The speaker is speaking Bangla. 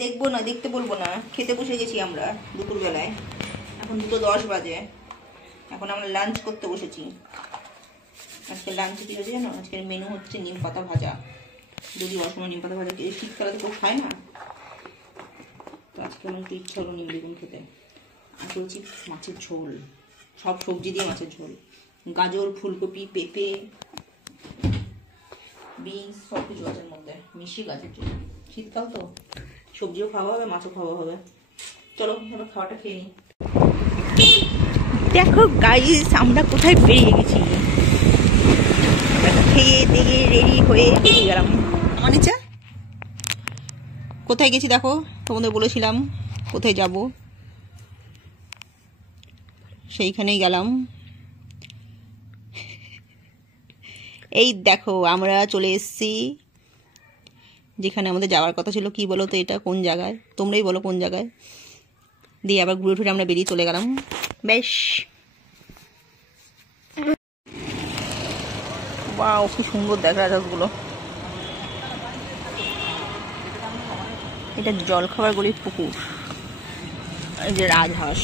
দেখবো না, দেখতে বলবো না, খেতে বসে গেছি আমরা দুপুরবেলায়। এখন 2:10 বাজে। এখন আমরা লাঞ্চ করতে বসেছি। আজকে লাঞ্চে কি হচ্ছে জানো? আজকের মেনু হচ্ছে নিম পাতা ভাজা। যদি অসময় নিম পাতা ভাজা শীতকালে তো কেউ খায় না, তো আজকে আমার একটু ইচ্ছা হলো নিম বেগুন খেতে। আর বলছি মাছের ঝোল, সব সবজি দিয়ে মাছের ঝোল, গাজর, ফুলকপি, পেঁপে, বিনস সব কিছু গাছের মধ্যে মিশিয়ে গাছের ঝোল। শীতকাল তো সবজিও খাওয়া হবে, মাছও খাওয়া হবে। চলো এবার খাওয়াটা খেয়ে নিই। দেখো গাইস, আমরা কোথায় বেরিয়ে গেছি। খেয়ে দিয়ে রেডি হয়ে বেরিয়ে গেলাম। আমার নিচে কোথায় গেছি দেখো, তোমাদের বলেছিলাম কোথায় যাব, সেইখানেই গেলাম। এই দেখো আমরা চলে এসেছি যেখানে আমাদের যাওয়ার কথা ছিল। কি বলো তো এটা কোন জায়গায়? তোমরাই বলো কোন জায়গায়। দিয়ে আবার ঘুরে ঘুরে আমরা বেরিয়ে চলে গেলাম। বেশ বাহ, কি সুন্দর দেখা রাজহাঁসগুলো। এটা জলখাবার গলির পুকুর, এই যে রাজহাঁস।